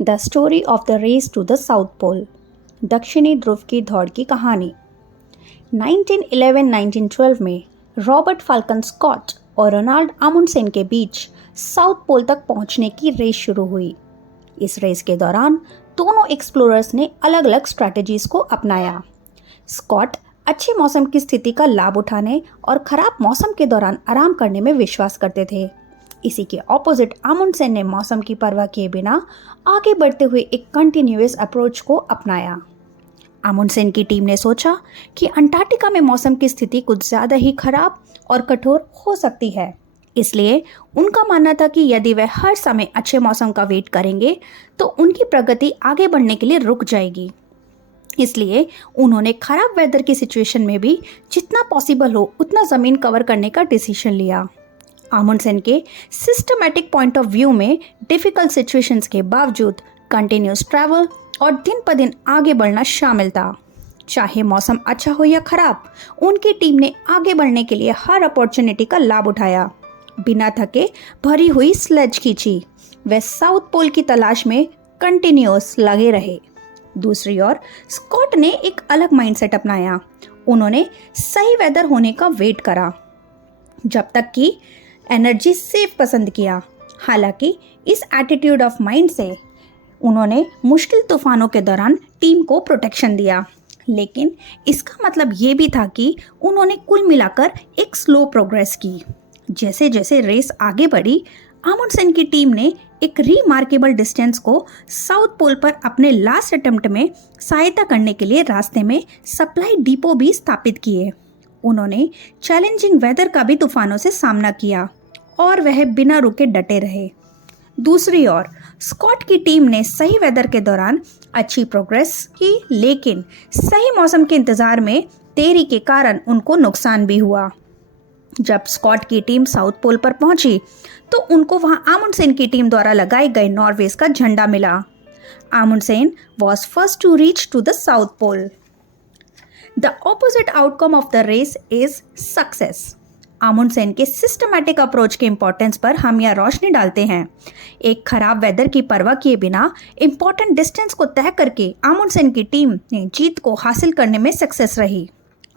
The story of the race to the south pole. दक्षिणी ध्रुव की दौड़ की कहानी। 1911-1912 में रॉबर्ट फाल्कन स्कॉट और रोनाल्ड आमुंडसेन के बीच साउथ पोल तक पहुंचने की रेस शुरू हुई। इस रेस के दौरान दोनों एक्सप्लोरर्स ने अलग अलग स्ट्रैटेजीज को अपनाया। स्कॉट अच्छे मौसम की स्थिति का लाभ उठाने और खराब मौसम के दौरान आराम करने में विश्वास करते थे। इसी के ऑपोजिट आमुंडसेन ने मौसम की परवाह किए बिना आगे बढ़ते हुए एक कंटिन्यूअस अप्रोच को अपनाया। आमुंडसेन की टीम ने सोचा कि अंटार्कटिका में मौसम की स्थिति कुछ ज़्यादा ही खराब और कठोर हो सकती है, इसलिए उनका मानना था कि यदि वे हर समय अच्छे मौसम का वेट करेंगे तो उनकी प्रगति आगे बढ़ने के लिए रुक जाएगी। इसलिए उन्होंने खराब वेदर की सिचुएशन में भी जितना पॉसिबल हो उतना ज़मीन कवर करने का डिसीजन लिया। आमुंडसेन के सिस्टमैटिक पॉइंट ऑफ व्यू में डिफिकल्ट सिचुएशंस के बावजूद कंटिन्यूस ट्रैवल और दिन पर दिन आगे बढ़ना शामिल था। चाहे मौसम अच्छा हो या खराब, उनकी टीम ने आगे बढ़ने के लिए हर अपॉर्चुनिटी का लाभ उठाया। बिना थके भरी हुई स्लेज खींची, वे साउथ पोल की तलाश में कंटिन्यूअस लगे रहे। दूसरी ओर स्कॉट ने एक अलग माइंडसेट अपनाया। उन्होंने सही वेदर होने का वेट करा, जब तक कि एनर्जी सेव पसंद किया। हालांकि इस एटीट्यूड ऑफ माइंड से उन्होंने मुश्किल तूफानों के दौरान टीम को प्रोटेक्शन दिया, लेकिन इसका मतलब ये भी था कि उन्होंने कुल मिलाकर एक स्लो प्रोग्रेस की। जैसे जैसे रेस आगे बढ़ी, आमुंडसेन की टीम ने एक रिमार्केबल डिस्टेंस को साउथ पोल पर अपने लास्ट अटेम्प्ट में सहायता करने के लिए रास्ते में सप्लाई डिपो भी स्थापित किए। उन्होंने चैलेंजिंग वेदर का भी तूफानों से सामना किया और वह बिना रुके डटे रहे। दूसरी ओर स्कॉट की टीम ने सही वेदर के दौरान अच्छी प्रोग्रेस की, लेकिन सही मौसम के इंतजार में देरी के कारण उनको नुकसान भी हुआ। जब स्कॉट की टीम साउथ पोल पर पहुंची तो उनको वहां आमुंडसेन की टीम द्वारा लगाए गए नॉर्वेज का झंडा मिला। Amundsen was first to reach to the south pole. The opposite outcome of the race is success. Amundsen के सिस्टमैटिक अप्रोच के इम्पोर्टेंस पर हम यहाँ रोशनी डालते हैं। एक खराब वेदर की परवाह किए बिना इम्पोर्टेंट डिस्टेंस को तय करके आमुंडसेन की टीम ने जीत को हासिल करने में सक्सेस रही।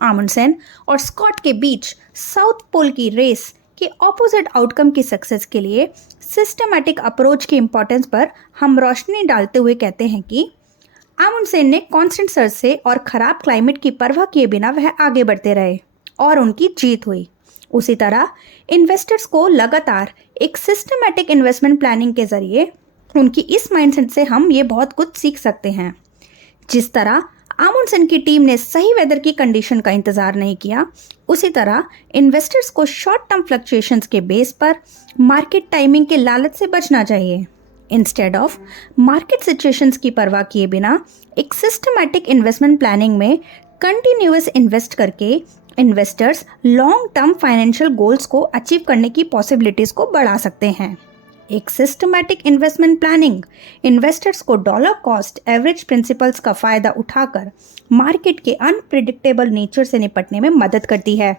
आमुंडसेन और स्कॉट के बीच साउथ पोल की रेस के ऑपोजिट आउटकम की सक्सेस के लिए सिस्टमैटिक अप्रोच की इम्पोर्टेंस पर हम रोशनी डालते हुए कहते हैं कि आमुंडसेन ने कांस्टेंट सर्च से और खराब क्लाइमेट की परवाह किए बिना वह आगे बढ़ते रहे और उनकी जीत हुई। उसी तरह इन्वेस्टर्स को लगातार एक सिस्टमैटिक इन्वेस्टमेंट प्लानिंग के जरिए उनकी इस माइंडसेट से हम ये बहुत कुछ सीख सकते हैं। जिस तरह आमुंडसेन की टीम ने सही वेदर की कंडीशन का इंतजार नहीं किया, उसी तरह इन्वेस्टर्स को शॉर्ट टर्म फ्लक्चुएशंस के बेस पर मार्केट टाइमिंग के लालच से बचना चाहिए। इंस्टेड ऑफ मार्केट सिचुएशंस की परवाह किए बिना एक सिस्टमैटिक इन्वेस्टमेंट प्लानिंग में कंटिन्यूअस इन्वेस्ट करके investors long term financial goals को अचीव करने की पॉसिबिलिटीज़ को बढ़ा सकते हैं। एक सिस्टमैटिक इन्वेस्टमेंट प्लानिंग इन्वेस्टर्स को डॉलर कॉस्ट एवरेज प्रिंसिपल्स का फ़ायदा उठाकर मार्केट के अनप्रिडिक्टेबल नेचर से निपटने में मदद करती है।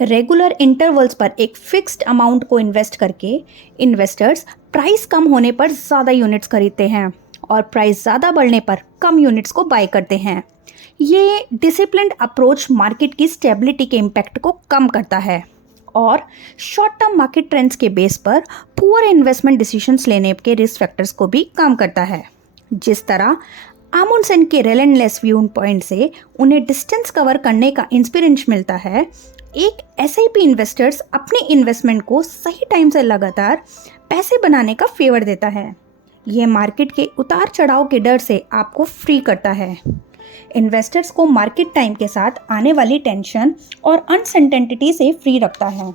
रेगुलर इंटरवल्स पर एक फिक्स्ड अमाउंट को इन्वेस्ट करके इन्वेस्टर्स प्राइस कम होने पर ज़्यादा यूनिट्स खरीदते हैं और प्राइस ज़्यादा बढ़ने पर कम यूनिट्स को बाय करते हैं। ये डिसिप्लिन्ड अप्रोच मार्केट की स्टेबिलिटी के इम्पैक्ट को कम करता है और शॉर्ट टर्म मार्केट ट्रेंड्स के बेस पर पुअर इन्वेस्टमेंट डिसीजंस लेने के रिस्क फैक्टर्स को भी कम करता है। जिस तरह आमुंडसेन के रिलेंटलेस व्यू पॉइंट से उन्हें डिस्टेंस कवर करने का इंस्पिरेशन मिलता है, एक एसआईपी इन्वेस्टर्स अपने इन्वेस्टमेंट को सही टाइम से लगातार पैसे बनाने का फेवर देता है। यह मार्केट के उतार चढ़ाव के डर से आपको फ्री करता है। इन्वेस्टर्स को मार्केट टाइम के साथ आने वाली टेंशन और अनसर्टेनिटी से फ्री रखता है।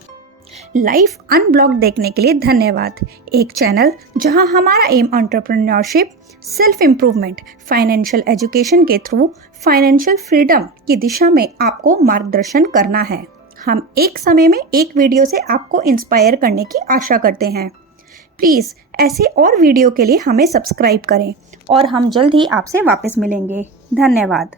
लाइफ अनब्लॉक देखने के लिए धन्यवाद। एक चैनल जहां हमारा aim entrepreneurship, self improvement, financial education के थ्रू फाइनेंशियल फ्रीडम की दिशा में आपको मार्गदर्शन करना है। हम एक समय में एक वीडियो से आपको इंस्पायर करने की आशा करते हैं। प्लीज़ ऐसे और वीडियो के लिए हमें सब्सक्राइब करें और हम जल्द ही आपसे वापस मिलेंगे। धन्यवाद।